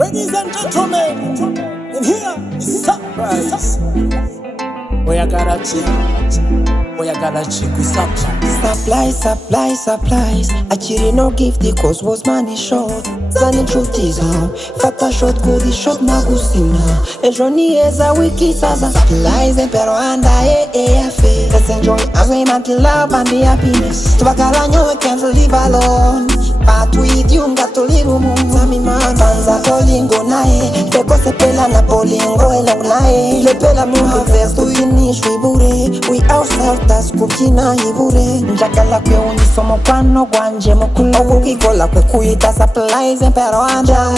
Ladies and gentlemen, and here is surprise. Oyagarachi ku supplies. Achiri no gift because was money short. Zani chuti zao, fata short kodi short magusina. Ejoni eza wiki sasa. Supplies pero anda afe. Let's enjoy as we make love and the happiness. Tubakala nyo we can't live alone. But with you ngato liru mami manza tolingo nae. Teko sepela na polingo elang nae. Lepela muha verso inish wibure. We ourselves tas kukina ibure. Njakala kwe unisomo kwano gwanje mukulu. Okukikola kwe kuita supplies pero anda.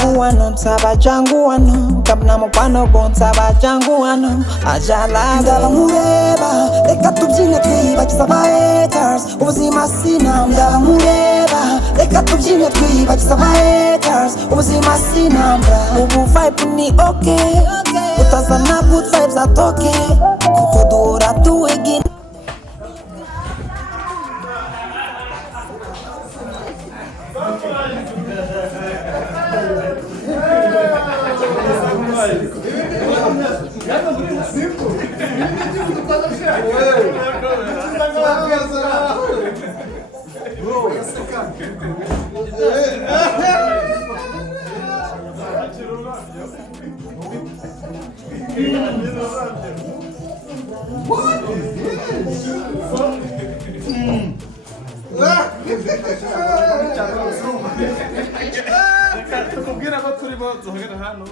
Jangu wano kabna mukwano gontsaba jangu wano. Ajala ndala mureba. Eka tubjine twiba kisaba haters. Ubuzima sina ndala mureba. Eka tubjine twiba kisaba haters. Ubuzima sina mbra. Ubu vibe ni okay. Utazana good vibes atoke. Kukodora tu egin. What is tukubwira ko turimo duhagera hano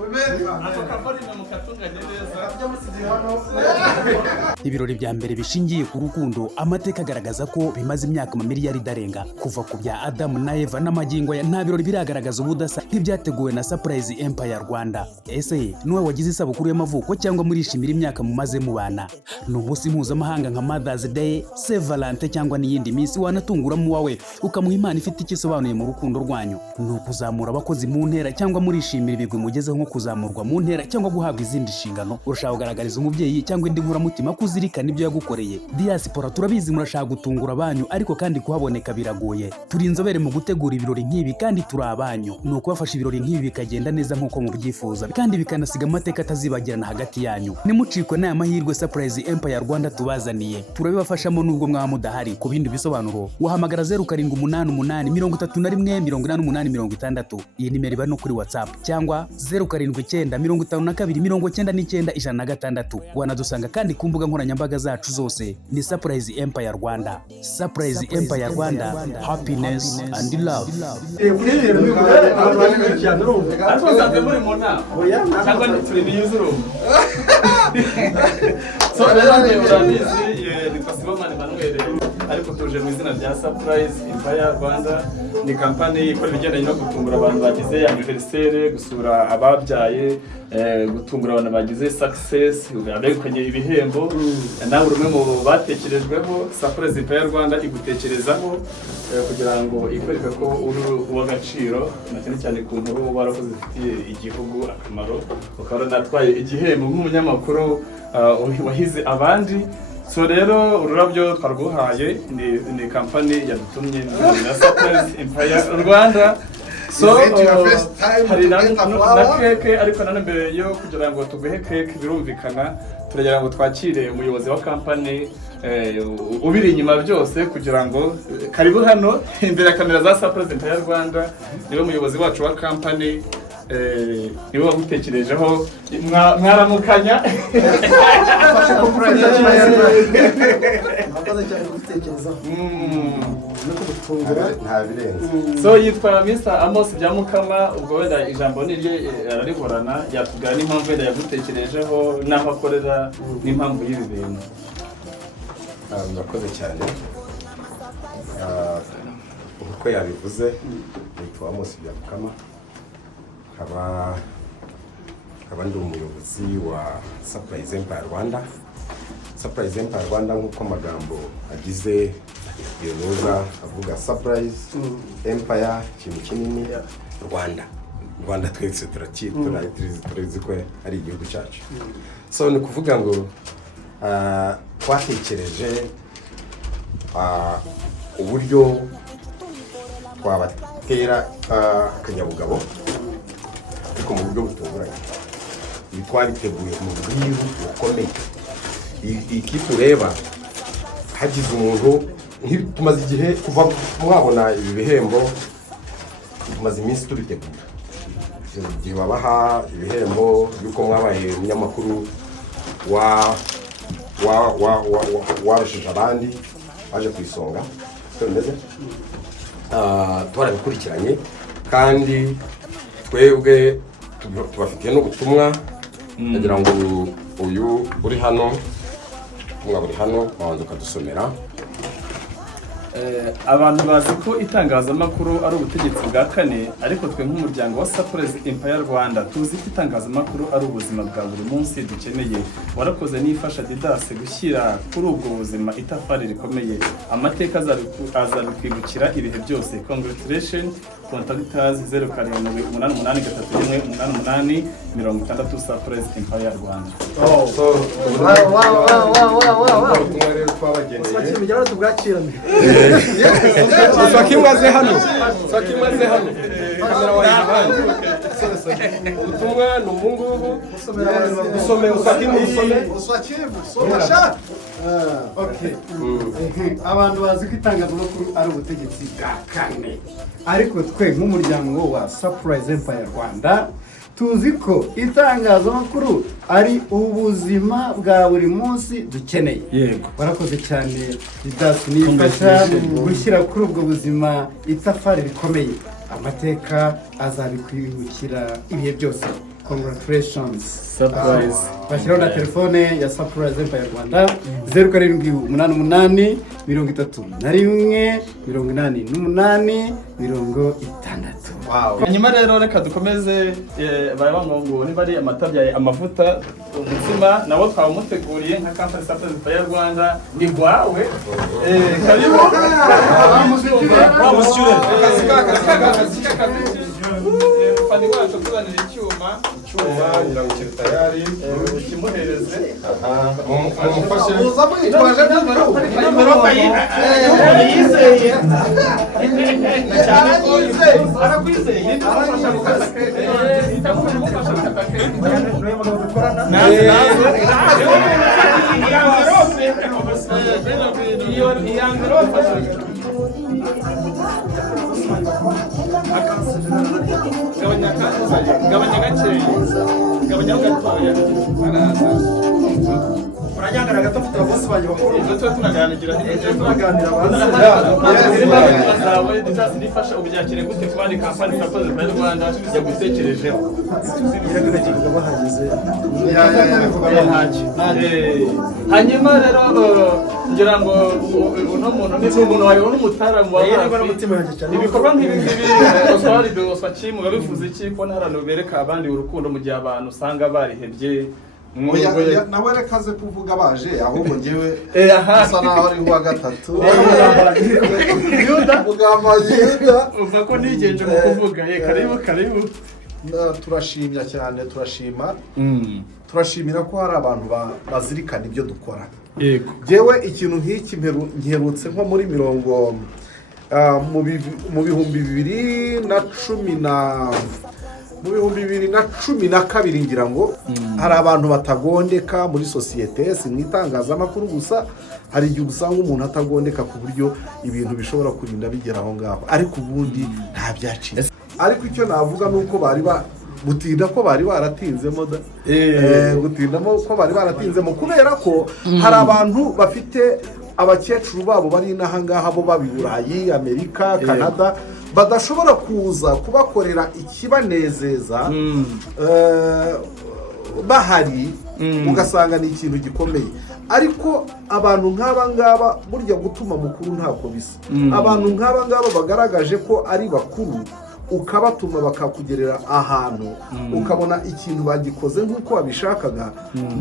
akakabari mu katunganye neza. Ibirori bya mbere bishingiye ku rukundo, amateka agaragaza ko bimaze imyaka miliyari idarenga kuva ku bya Adam na Eva n'amagingo ya nta birori biragaragaza ubudasa nk'ibyateguwe na Surprise Empire Rwanda. Ese nuwe wagize isabukuru y'amavuko cyangwa murishimira imyaka mumaze mubana? Ni umunsi mpuzamahanga nka Mother's Day, Saint Valentin cyangwa n'iyindi minsi wanatungura mu wawe ukamuha imana ifite ikisobanuye mu rukundo rwanyu. Ni ukuzamura abakozi mu ntera cyangwa murishimira ibigwi mugezeho nko kuzamurwa mu ntera cyangwa guhabwa izindi nshingano. Urashaka kugaragariza umubyeyi cyangwa indi nkuramutima kuzirikana ibyo yagukoreye. Diaspora turabizi murashaka gutungura abanyu, ariko kandi kuhaboneka biragoye. Turi inzobere mu gutegura ibirori nk'ibi kandi turi abanyu. Ni ukubafasha ibirori nk'ibi bikagenda neza nk'uko mubyifuza kandi bikanasiga amateka atazibagirana hagati yanyu. Nimucikwe n'aya mahirwe Surprise Empire Rwanda tubazaniye. Turabibafashamo nubwo mwaba mudahari. Ku bindi bisobanuro wahamagara 0788318860. Iyi nimero iba no kuri WhatsApp cyangwa 0759529996. Wanadusanga kandi ku mbuga nkoranyambaga zacu zose ni Surprise Empire Rwanda. Surprise Empire Rwanda, happiness and love. Ariko tuje mu izina rya Surprise Empire Rwanda, ni kampani ikora ibigendanye no gutungura abantu bagize anniversaire, gusura ababyaye, gutungura abantu bagize success, abegukanye ibihembo. Nawe rumwe mu batekerejweho Surprise Empire Rwanda igutekerezaho kugira ngo ikwereke ko uri uw'agaciro, cyane ku nkuru warakoze zifitiye igihugu akamaro, ukaba natwaye igihembo nk'umunyamakuru wahize abandi. So rero ururabyo twarguhaye ni kampani yadutumye na Surprise Empire Rwanda. So hari na keke, ariko nane mbere yo kugira ngo tuguhe keke birumvikana turagira ngo twakire umuyobozi wa kampani ubiri inyuma byose kugira ngo karibu hano imbere ya kamera za Surprise Empire Rwanda. Niwe muyobozi wacu wa kampani, niwe wagutekerejeho mwaramukanya. So yitwa Mr. Amos Byamukama. Ubwo wenda ijambo niryo ararihorana, yatubwira n'impamvu wenda yagutekerejeho n'aho akorera n'impamvu y'ibi bintu. Murakoze cyane. Uko yabivuze, yitwa Amos Byamukama. Nkaba ndi umuyobozi wa Surprise Empire Rwanda. Surprise Empire Rwanda nk'uko amagambo agize yonoza avuga Surprise Empire, ikintu kinini, Rwanda twese turazi ko ari igihugu cyacu. So ni kuvuga ngo twatekereje uburyo twabatera akanyabugabo ariko mu buryo butunguranye. Ibi twabiteguye mu bwiru bukomeye. Ikipe ureba hagize umuntu tumaze igihe kuva mwabona ibi bihembo, tumaze iminsi tubitegura. Igihe babaha ibihembo yuko mwabaye umunyamakuru warushije abandi baje ku isonga, siko bimeze. Twarabikurikiranye kandi twebwe tubafitiye n'ubutumwa, ndagira ngo uyu uri hano buri hano babanza ukadusomera. Abantu bazi ko itangazamakuru ari ubutegetsi bwa kane, ariko twe nk'umuryango wa Surprise Empire Rwanda tuzi ko itangazamakuru ari ubuzima bwa buri munsi dukeneye. Warakoze n'ifasha Didas gushyira kuri ubwo buzima itafari rikomeye. Amateka azabikwibukira ibihe byose. Congratulations contactors 0788388860 Surprise Empire Rwanda. Swakimaze hano kamera wayibanje ubutumwa n'umungubu usome okay. Abantu bazi ko itangazamakuru ari ubutegetsi bwa kane, ariko twe nk'umuryango wa Surprise Empire Rwanda tuzi ko itangazamakuru ari ubuzima bwa buri munsi dukeneye. Yego, barakoze cyane Didas nifasha gushyira kuri ubwo buzima itafari rikomeye. Amateka azabikwibukira ibihe byose. Congratulations Surprise. Bashyiraho na telefone ya Surprise Empire Rwanda 0788 31 Wow. Hanyuma rero reka dukomeze babango niba ari amatabya amavuta umutsima nabo twamuteguriye nka company Surprise Empire Rwanda ni gwawe karibu bamushyure fani wacu tuzanira icyuma ndagukira tayari kimuhereze mumufashe uza mwitwaje nimero yizeye cyane ko arakwizeye arafasha gukata itamufasha gukata gabanya gakeya gabanya gatoya uranyangara gato mfite abose banjye bakuru tunaganira zawe Didas nifasha ubyakire gute kubandi company Surprise Empire Rwanda yagutekerejeho iragerageje bahageze hanyuma rero ngira ngo uno muntu ni umuntu wayo n'umutaramu wa ibikorwa nk'ibi Oswakimu babivuze iki ko ntarano bereka abandi urukundo mu gihe abantu usanga barihebye nawe reka aze kuvuga baje ahubwo ngewe asa naho ari uwa gatatu mugamba Yuda uva ko nigenje mu kuvuga karibu turashimya cyane turashimira ko hari abantu bazirikana ibyo dukora. Yego, ngewe ikintu nk'iki nkerutse nko muri mu bihumbi 2012 ngira ngo hari abantu batagondeka muri sosiyete, si mu itangazamakuru gusa, hari igihe usanga umuntu atagondeka ku buryo ibintu bishobora kurinda bigera aho ngaho, ariko ubundi nta byacitse. Ariko icyo navuga nuko gutinda ko bari baratinzemo kubera ko hari abantu bafite abakecuru babo bari n'ahangaha bo babi Burayi, Amerika, Canada, badashobora kuza kubakorera ikibanezeza bahari, ugasanga ni ikintu gikomeye. Ariko abantu nk'aba ngaba burya gutuma mukuru ntako bisa. Abantu nk'aba ngaba bagaragaje ko ari bakuru, ukabatuma bakakugerera ahantu ukabona ikintu bagikoze nk'uko babishakaga,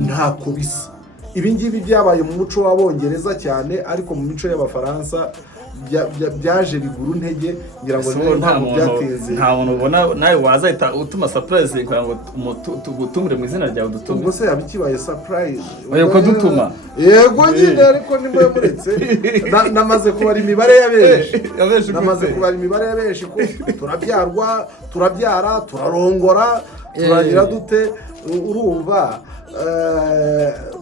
ntako bisa. Ibi ngibi byabaye mu muco w'Abongereza cyane, ariko mu mico y'Abafaransa byaje biguru ntege, ngira ngo ntabwo byateze. Nta muntu ubona nawe wazahita utuma surprise kugira ngo tugutumire mu izina ryawe dutume. Ubwo se yabikibaye surprise Uko dutuma yego nyine, ariko nimwe muretse namaze kubara imibare y'abenshi ko turabyara, turarongora, turagira dute urumva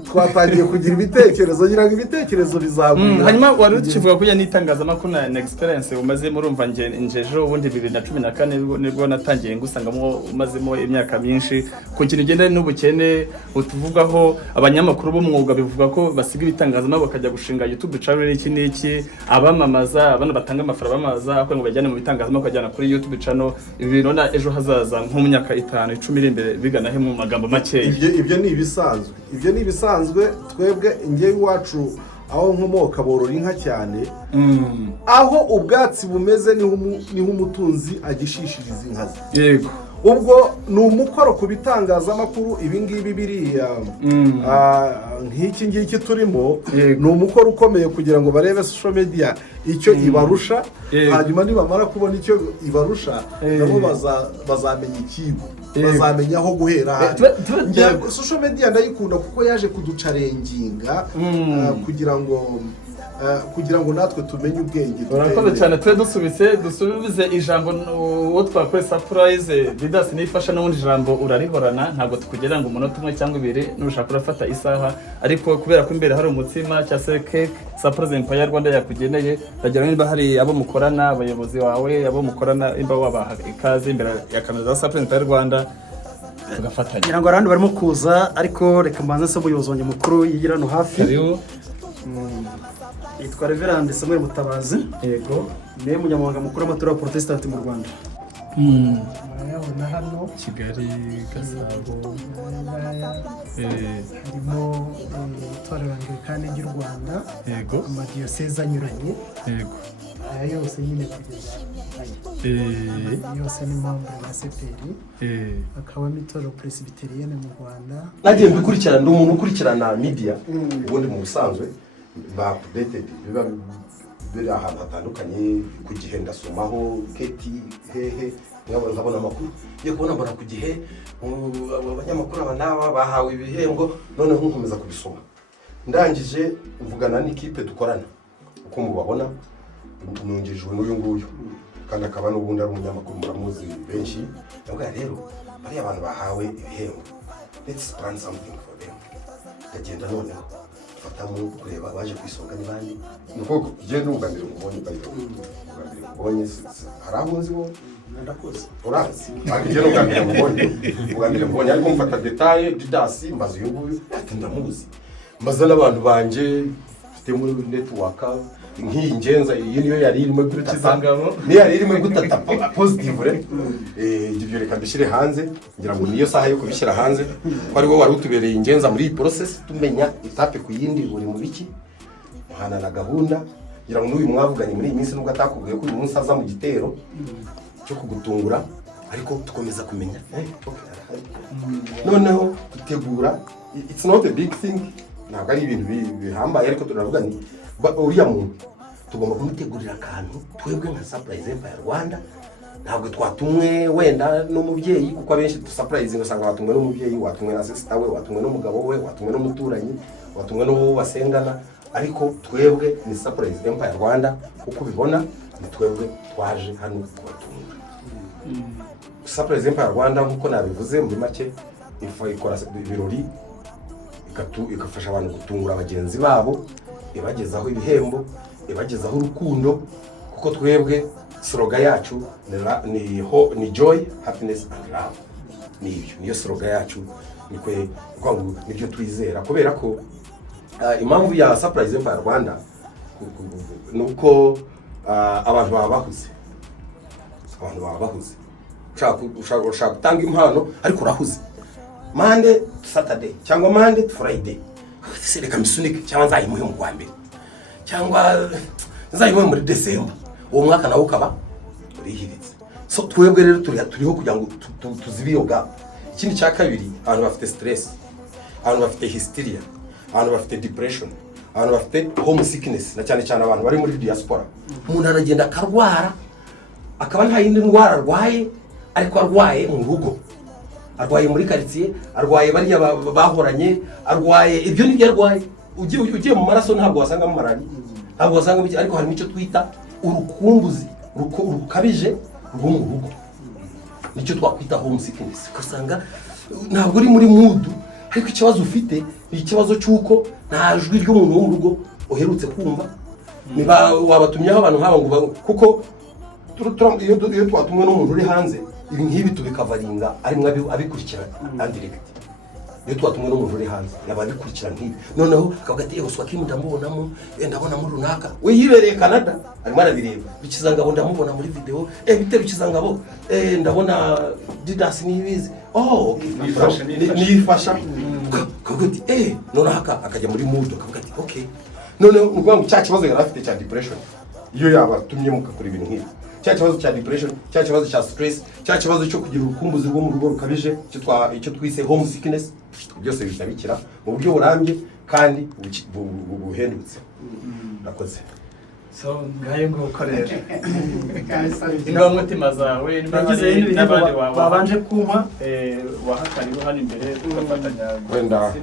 twatangiye kugira ibitekerezo ngira ngo ibitekerezo bizagwira hanyuma wari ukivuga ko n'itangazamakuru na experience umaze murumva njejo ubundi 2014 nibwo natangiye ngusangamo umazemo imyaka myinshi ku kintu gendanye n'ubukene utuvugaho abanyamakuru b'umwuga bivuga ko basiga ibitangazamakuru bakajya gushinga YouTube channel n'iki abamamaza abana batanga amafaranga bamaza ako ngo bajyane mu bitangazamakuru bakajyana kuri YouTube channel ibi nona ejo hazaza nko mu myaka 5 10 iri imbere bigana he mu magambo make ibyo ni ibisanzwe twebwe ngewe iwacu aho nkomoka borora inka cyane aho ubwatsi bumeze niho umutunzi agishishiriza inka ze yego ubwo ni umukoro ku bitangazamakuru ibingibi biriya nk'iki ngiki turimo ni umukoro ukomeye kugira ngo barebe social media icyo ibarusha hanyuma nibamara kubona icyo ibarusha nabo bazamenya ikigo bazamenya aho guhera social media ndayikunda kuko yaje kuducarenginga kugira ngo natwe tumenye ubwenge urakoze cyane twe dusubize ijambo uwo twakore surprise Didas nifasha n'ubundi ijambo urarihorana ntabwo tukugera ngo umunota umwe cyangwa ibiri nushaka urafata isaha ariko kubera ko imbere hari umutsima cyangwa se cake surprise Empire Rwanda yakugeneye ndagira niba hari abo mukorana abayobozi wawe abo mukorana imba wabaha ikaze imbere ya kamera za surprise Empire Rwanda tugafatanya ngira ngo arandi barimo kuza ariko reka mbanze se umuyobozi wanjye mukuru yigira no hafi yitwa Reverend Samuel Mutabazi yego niwe munyamabanga mukuru w'amatora ya Protestant mu Rwanda murayabona hano Kigali Gasabo harimo itorero Anglikani ry'u Rwanda yego amadiyoseze anyuranye yego aya yose nyine kugeza yose ni mpamvu ya seperi akabamo itorero Presbyterienne mu Rwanda nagiye mbikurikirana ndi umuntu ukurikirana media ubundi mu busanzwe ba updated biba biri ahantu hatandukanye ku gihe ndasomaho keti hehe nkabona amakuru yo kubona mbona ku gihe abanyamakuru abanaba bahawe ibihembo none nkomeza kubisoma ndangije mvugana n'ikipe dukorana uko mubabona nungirijwe n'uyu nguyu kandi akaba n'ubundi ari umunyamakuru muramuzi benshi ndabwira rero bari abantu bahawe ibihembo let's plan something for them ndagenda noneho fatamu kureba baje kwisonga n'ibandi nuko je n'uganira umubonye bayito uganira umubonye haraho nzi bo ndakoze urazi akije n'uganira umubonye ariko mfata detail Didas mbaze uyu nguyu ati ndamuzi mbaza n'abantu banje mfite muri network nk'iyi ngenza iyi niyo yari irimo gutangamo niyo yari irimo gutata positive re ibyo reka bishyire hanze ngira ngo niyo saha yo kubishyira hanze ko ari wo wari utubereye ingenza muri iyi process tumenya etape ku yindi buri mu biki muhana na gahunda ngira ngo n'uyu mwavuganye muri iyi minsi nubwo atakubwiye ko uyu munsi aza mu gitero cyo kugutungura ariko tukomeza kumenya noneho dutegura it's not a big thing ntabwo ari ibintu bihambaye ariko turavuga ni uriya muntu tugomba kumutegurira akantu twebwe nka surprise Empire Rwanda ntabwo twatumwe wenda n'umubyeyi kuko abenshi surprise usanga watumwe n'umubyeyi watumwe na sister we watumwe n'umugabo we watumwe n'umuturanyi watumwe n'uwo basengana ariko twebwe ni surprise Empire Rwanda uko bibona ni twebwe twaje hano kubatunga surprise Empire Rwanda nkuko nabivuze muri make ikora ibirori igafasha abantu gutungura abagenzi babo ibagezaho ibihembo ibagezaho urukundo kuko twebwe slogan yacu ni joy happiness and love niyo slogan yacu nibyo twizera kubera ko impamvu ya surprise Empire Rwanda nuko abantu baba bahuze ushaka gutanga impano ariko urahuze Monday to Saturday cyangwa Monday to Friday reka misunike cyangwa nzayimuhe mu kwa mbere cyangwa nzayimuhe muri December uwo mwaka nawo ukaba urihiritse so twebwe rero turiho kugira ngo tuzibe iyo gap ikindi cya kabiri abantu bafite stress abantu bafite hysteria abantu bafite depression abantu bafite home sickness na cyane cyane abantu bari muri diaspora umuntu aragenda akarwara akaba nta yindi ndwara arwaye ariko arwaye mu rugo arwaye muri quartier arwaye bariya bahoranye arwaye ibyo nibyo arwaye ugiye mu maraso ntabwo wasanga mu malariya ntabwo wasanga biki ariko harimo icyo twita urukumbuzi rukabije rwo mu rugo nicyo twakwita home sickness ugasanga ntabwo uri muri mood ariko ikibazo ufite ni ikibazo cy'uko nta jwi ry'umuntu wo mu rugo uherutse kumva niba wabatumyeho abantu nk'aba ngo kuko iyo twatumwe n'umuntu uri hanze ibi ngibi tubikavaringa arimwe abikurikirana direct iyo twatumwe n'umuntu uri hanze yaba abikurikirana nk'ibi noneho akavuga ati yego Swakimi ndamubonamo ndabonamo runaka we yibereye Canada arimo arabireba Bikizangabo ndamubona muri video bite Bikizangabo ndabona Didas nibizi nifasha akavuga ati noneho akajya muri mood akavuga ati okay noneho ngo cya kibazo yari afite cya depression iyo yabatumye mukakora ibintu nk'ibi cya kibazo cya depression cya kibazo cya stress cya kibazo cyo kugira urukumbuzi rwo mu rugo rukabije icyo twise home sickness byose bitabikira mu buryo burambye kandi buhendutse nakoze so ngaye ngo ukorera ingaho mutima zawe n'abandi babanje kumpa wahakariho hano imbere tugafatanya wenda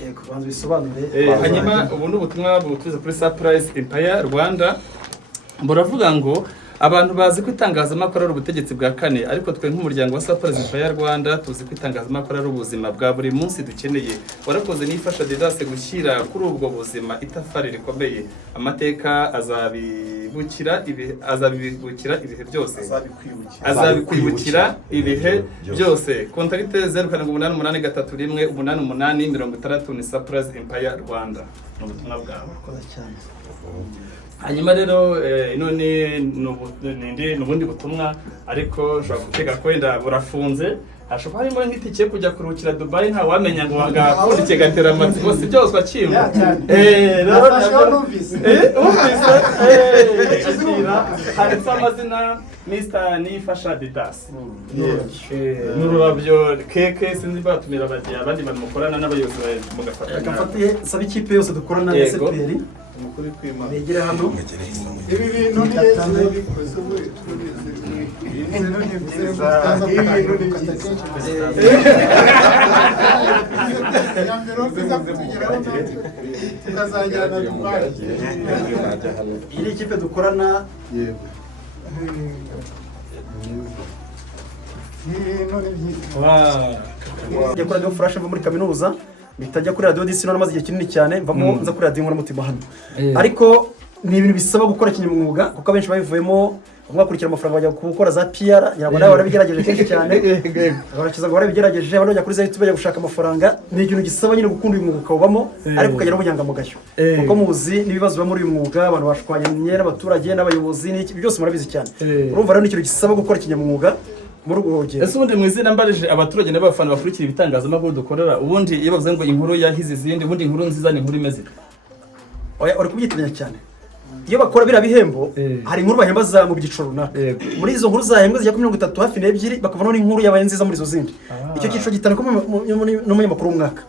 yego banze bisobanure hanyuma ubundi ubutumwa butuze kuri Surprise Empire Rwanda buravuga ngo abantu bazi ko itangazamakuru ari ubutegetsi bwa kane ariko twe nk'umuryango wa Surprise Empire Rwanda tuzi ko itangazamakuru ari ubuzima bwa buri munsi dukeneye warakoze n'ifasha Didas gushyira kuri ubwo buzima itafari rikomeye amateka azabibukira ibihe byose azabikwibukira ibihe byose kontakite 0788318860 ni Surprise Empire Rwanda n'ubutumwa bwawe cyane hanyuma rero none n'ubundi butumwa ariko ushobora gutega ko wenda burafunze hashobora harimo nk'itike yo kujya kuruhukira Dubai nta wamenya ngo wagapfundike gatera amatsiko si byose akimwe rero handitse amazina Mr. Nifasha Didas n'ururabyo keke sinzi batumira bagiye abandi bantu mukorana n'abayobozi mugafatanya gafatiye saba ikipe yose dukorana na SPR umukuru kwimana begere hano ibi bintu ni bikoze muri iyi ikipe dukorana njya kuri radio flash mva muri kaminuza bitajya kuri radio disi namaze igihe kinini cyane mvamo nza kuri radio nkora mutima hano ariko ni ibintu bisaba gukora kinyamwuga kuko abenshi babivuyemo umwakurikira amafaranga bajya gukora za PR yabo nawe barabigerageje kenshi cyane barakiza ngo barabigerageje abajya kuri za YouTube bajya gushaka amafaranga ni ikintu gisaba nyine gukunda uyu mwuga ukawubamo ariko ukagira n'ubunyangamugayo kuko muzi n'ibibazo biba muri uyu mwuga abantu bashwanye n'abaturage n'abayobozi n'iki byose murabizi cyane urumva rero ni ikintu gisaba gukora kinyamwuga muri urwo rugero ese ubundi mwizina mbarije abaturage n'abafana bakurikira ibitangazamakuru dukorera ubundi iyo bavuze ngo inkuru yahize izindi ubundi inkuru nziza ni inkuru imeze uri kubyitiranya cyane iyo bakora bira bihembo hari inkuru bahembaza mu byiciro runaka muri izo nkuru zahembwa zijya kuri 30 hafi n'ebyiri bakavana n'inkuru yabaye nziza muri izo zindi icyo cyiciro gitana ko n'umunyamakuru w'umwaka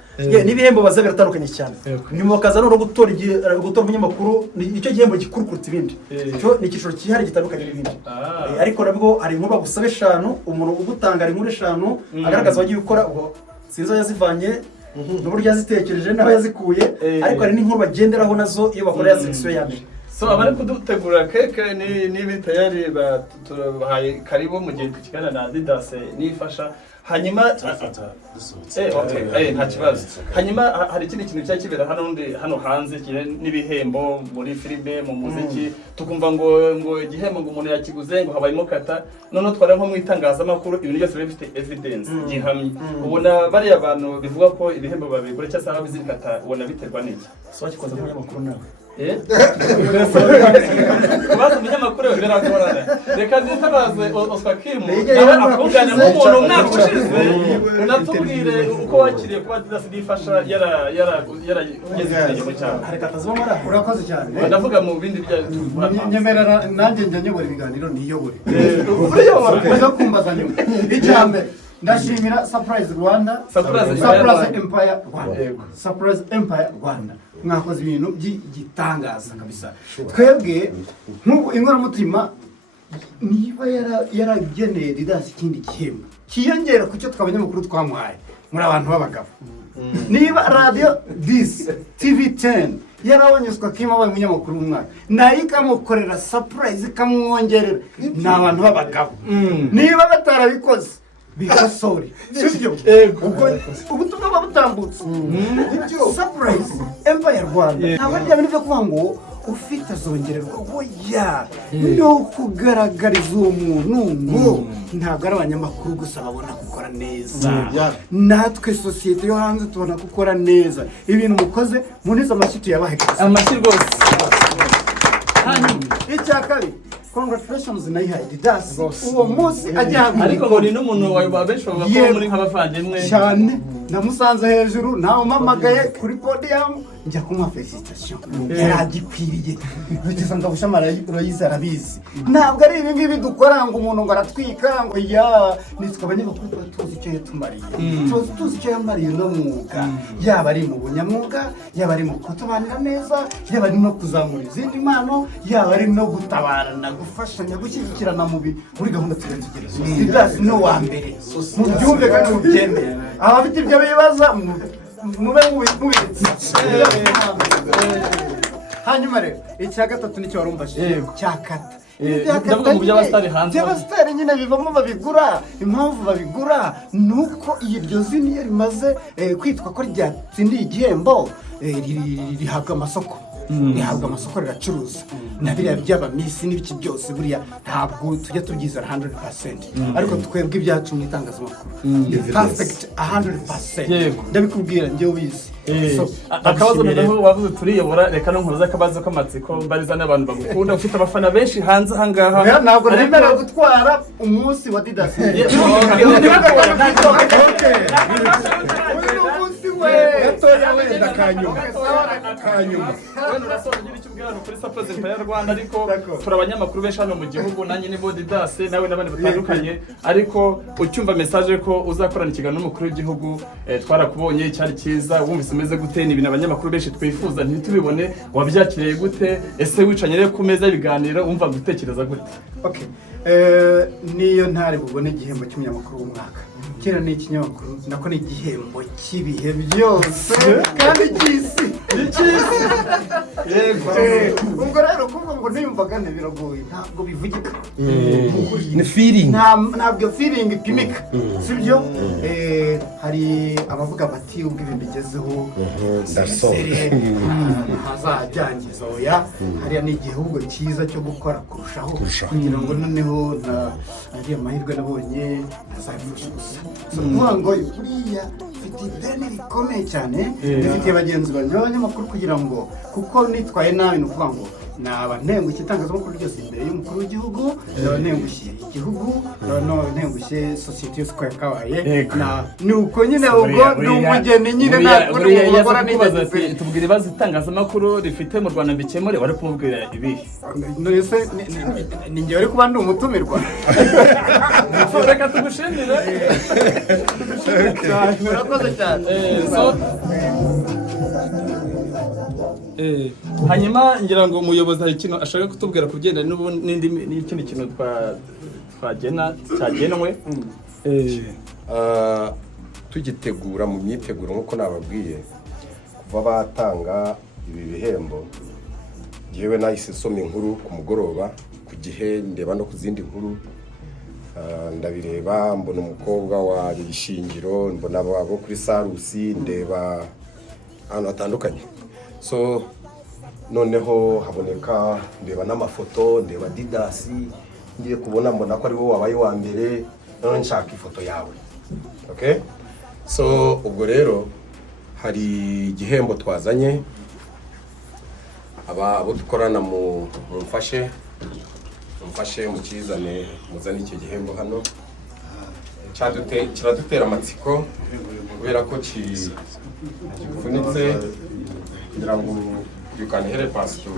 n'ibihembo baza biratandukanye cyane nyuma bakaza no gutora umunyamakuru icyo gihembo gikuru kuruta ibindi cyo ni icyiciro cyihari gitandukanye n'ibindi ariko nabwo hari inkuru bagusaba 5 umuntu ugutanga inkuru 5 agaragaza wagiye ukora ubwo sinzo yazivanye n'uburyo yazitekereje n'aho yazikuye ariko hari n'inkuru bagenderaho nazo iyo bakora ya selection yambere so abari kudutegura keke ni tayari bahaye karibu mu gihe tukigana na Didas Nifasha hanyuma nta kibazo hanyuma hari ikindi kintu cya kibera hano hanze n'ibihembo muri filime mu muziki tukumva ngo igihembo ngo umuntu yakiguze ngo habayemo kata none twara nko mu itangazamakuru ibintu byose bifite evidence gihamye ubona bari abantu bivuga ko ibihembo babigura cyangwa se bizikata ubona biterwa n'iki so wakikoza mu nyamakuru nawe baza umunyamakuru birakorana reka nitabaze Swakimi nawe akugana nk'umuntu umwaka ushize unatubwire uko wakiriye kuba Didas Nifasha yarageze mu cyaro urakoze cyane ndavuga mu bindi bya nyemerera nanjye njya nyobora ibiganiro niyobore uza kumbaza nyuma icyambe ndashimira Surprise Rwanda Surprise Empire Rwanda Surprise Empire Rwanda mwakoze ibintu by'igitangaza kabisa twebwe nk'uko inkoramutima niba yarageneye Didas ikindi gihembo kiyongera ku cyo tw'abanyamakuru twamuhaye muri abantu b'abagabo niba radio 10 TV 10 yarabonyezwa kima abaye umunyamakuru w'umwaka nayo ikamukorera surprise ikamwongerera ni abantu b'abagabo niba batarabikoze bigasore sibyo ubutumwa buba butambutse surprise Empire Rwanda ntabwo ari bya bintu byo kuvuga ngo ufite azongererwa oya no kugaragariza uwo muntu ngo ntabwo ari abanyamakuru gusa babona gukora neza natwe sosiyete yo hanze tubona gukora neza ibintu mukoze munize amashyi tuyabahe amashyi rwose icya kabiri congratulations nayihaye Didas uwo munsi ajya ariko ngo ni n'umuntu wawe benshi bavuga ko muri nk'abavandimwe cyane namusanze hejuru nawe umamagaye kuri podium njya kumuha felicitation yaragikwiriye bigize ngo bushamara Royce arabizi ntabwo ari ibi ngibi dukora ngo umuntu ngo aratwika ngo ya nitwe abanyamakuru tuzi icyo yatumariye tuzi icyo yamariye no mwuga yaba ari mu bunyamwuga yaba ari mu kutubanira neza yaba ari no kuzamura izindi mpano yaba ari no gutabarana gufashanya gushyigikirana muri gahunda tugereje Didas ni uwa mbere mu byumve kandi mu byemere abafite ibyo bibaza mube mubitse hanyuma rero icya gatatu nicyo warumbashije cyakata ndavuga mu by'abasitari hanze by'abasitari nyine bivamo babigura impamvu babigura nuko iryo zina iyo rimaze kwitwa ko ryatsindiye igihembo rihabwa amasoko rihabwa amasoko riracuruza na biriya by'abamisi n'ibiki byose buriya ntabwo tujya tubyizera 100% ariko twebwe ibyacu mu itangazamakuru ni perfect 100% ndabikubwira njyewe ubizi akabazo noneho wavuze turiyobora reka no nkuruza akabazo k'amatsiko mbariza n'abantu bagukunda ufite abafana benshi hanze ahangaha ntabwo nemerewe gutwara umunsi wa Didas gatoya wenda kanyuma kuri Surprise Empire Rwanda ariko turi abanyamakuru benshi hano mu gihugu nanjye ni Didas nawe n'abandi batandukanye ariko ucyumva message ko uzakorana ikiganiro n'umukuru w'igihugu twarakubonye cyari cyiza wumvise umeze gute ni ibintu abanyamakuru benshi twifuza ntitubibone wabyakiriye gute ese wicanye rero ku meza y'ibiganiro wumva gutekereza gute niyo ntari bubone igihembo cy'umunyamakuru w'umwaka kera ni ikinyamakuru nako ni igihembo cy'ibihe byose kandi cy'isi yego ubwo rero kuvuga ngo niyumvaga biragoye ntabwo bivugika ni feeling ntabwo feeling ipimika sibyo hari abavuga bati ubwo ibintu bigezeho ntazajyangiza oya hariya ni igihugu cyiza cyo gukora kurushaho kugira ngo noneho ari amahirwe nabonye ntazabifasha gusa so kuvuga ngo buriya mfite ideni rikomeye cyane bifitiye bagenzi banjye b'abanyamakuru kugira ngo kuko nitwaye nabi ni ukuvuga ngo naba ntengushye itangazamakuru ryose imbere y'umukuru w'igihugu naba ntengushye igihugu naba ntengushye sosiyete yose uko yakabaye ni uko nyine ubwo ni umugeni nyine ntabwo ni umugora n'igeze tubwira ibibazo itangazamakuru rifite mu Rwanda mbikemure wari kumubwira ibihe nese ni njye wari kuba ndi umutumirwa reka tugushimire urakoze cyane hanyuma ngira ngo umuyobozi hari ikintu ashaka kutubwira ku bigendanye n'ikindi kintu cyagenwe tugitegura mu myiteguro nk'uko nababwiye kuva batanga ibi bihembo yewe nahise nsoma inkuru ku mugoroba ku gihe ndeba no ku zindi nkuru ndabireba mbona umukobwa wa Ishingiro mbona abo kuri Sarusi ndeba ahantu hatandukanye so noneho haboneka ndeba n'amafoto ndeba Didas ngiye kubona mbona ko ari wowe wabaye wa mbere none nshaka ifoto yawe okay so ubwo rero hari igihembo twazanye abo dukorana mu mfashe mukizane muzane icyo gihembo hano kiradutera amatsiko kubera ko kifunitse kugira ngo you can help us to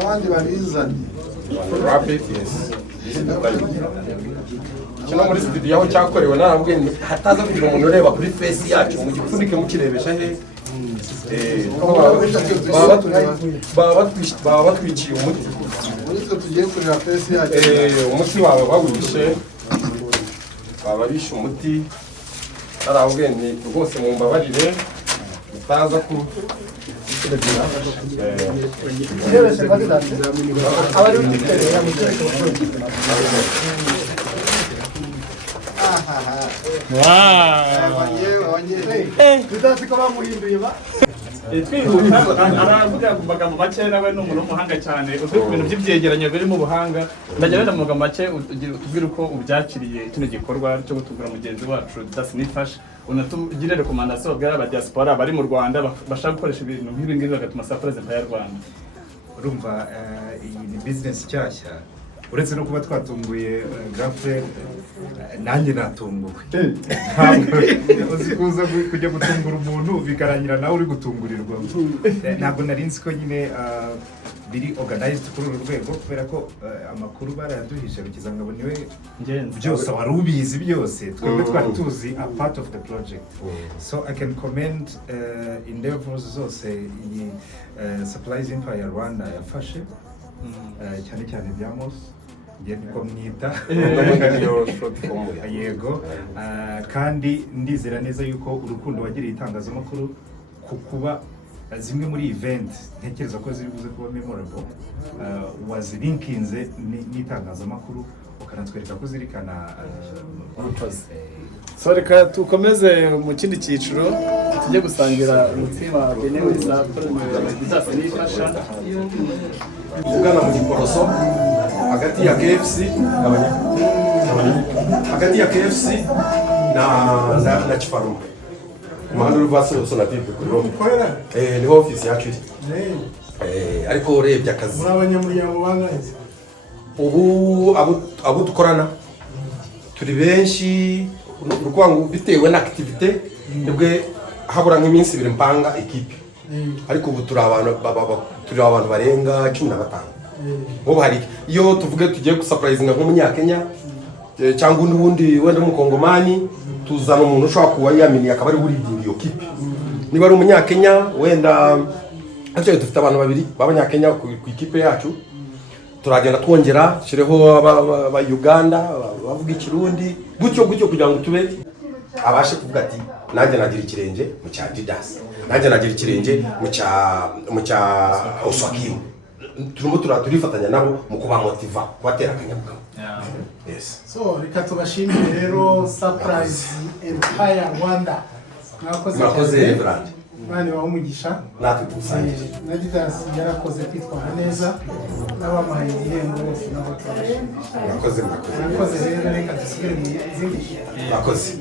abandi babizanye wrap it kino muri studio aho cyakorewe narambwe hataza kugira umuntu ureba kuri face yacu mu gifunike mukirebesha he baba batwiciye umuti muri twe tugiye kureba face yacu umuti wawe bawishe baba bishe umuti narambwe ni rwose mumbabarire mutaza ku byoroshye badidate abari butiterera mu cyerekezo tudasi ko bamuhinduye ba twihuta aravuga mu magambo make nawe ni umuntu w'umuhanga cyane uzwi ku bintu by'ibyegeranyo biri mu buhanga ndagira wenda mu magambo make utubwire uko ubyakiriye kino gikorwa cyo gutungura mugenzi wacu Didasi Nifasha unatugire rekomandasiyo babwira abadiaspora bari mu Rwanda bashaka gukoresha ibintu nk'ibi ngibi bagatuma Surprise Empire Rwanda. Urumva iyi ni business nshyashya uretse no kuba twatunguye Grafre nanjye natunguwe uzi kuza kujya gutungura umuntu bikarangira nawe uri gutungurirwa ntabwo nari nzi ko nyine biri organized kuri uru rwego kubera ko amakuru barayaduhisha bikiza ngo niwe byose wari ubizi byose twebwe twari tuzi a part of the project so I can commend endeavors zose iyi Surprise Empire Rwanda yafashe cyane cyane byamos niko mwita yego kandi ndizera neza yuko urukundo wagiriye itangazamakuru ku kuba zimwe muri event ntekereza ko ziri buze kuba memorable wazilinkinze n'itangazamakuru ukanatwereka ko zirikana so reka tukomeze mu kindi cyiciro tujye gusangira umutima benewe za Didasi Nifasha ugana mu Giporoso hagati ya KFC na Kifaruma umuhanda uri vasi na pipe kuri Rome niho office yacu iri ariko urebye akazi muri abanyamuryango bangahe ubu abo dukorana turi benshi urwango bitewe na activity nibwe habura nk'iminsi 2 mpanga equipe ariko ubu turi abantu barenga 15 ubu hari iyo tuvuge tugiye gusurprisinga nk'umunyakenya cyangwa n'ubundi wenda mukongomani tuzana umuntu ushobora kuba yaminiye akaba ari buridinga iyo kipe niba ari umunyakenya wenda icyo dufite abantu babiri b'abanyakenya ku ikipe yacu turagenda twongera shireho aba Uganda bavuga ikirundi gutyo kugira ngo tube abashe kuvuga ati nanjye nagira ikirenge mu cya Didasi nanjye nagira ikirenge mu cya Oswakim turimo turifatanya nabo mu kuba motiva kubatera akanyabugabo. Yes. So reka tubashimire rero Surprise Empire Rwanda mwakoze brand mwana wa umugisha natwe tusangiye na Didasi yarakoze kwitwara neza n'abamuhaye igihembo bose nabo turabashimira mwakoze rero reka dusubire mu zindi mwakoze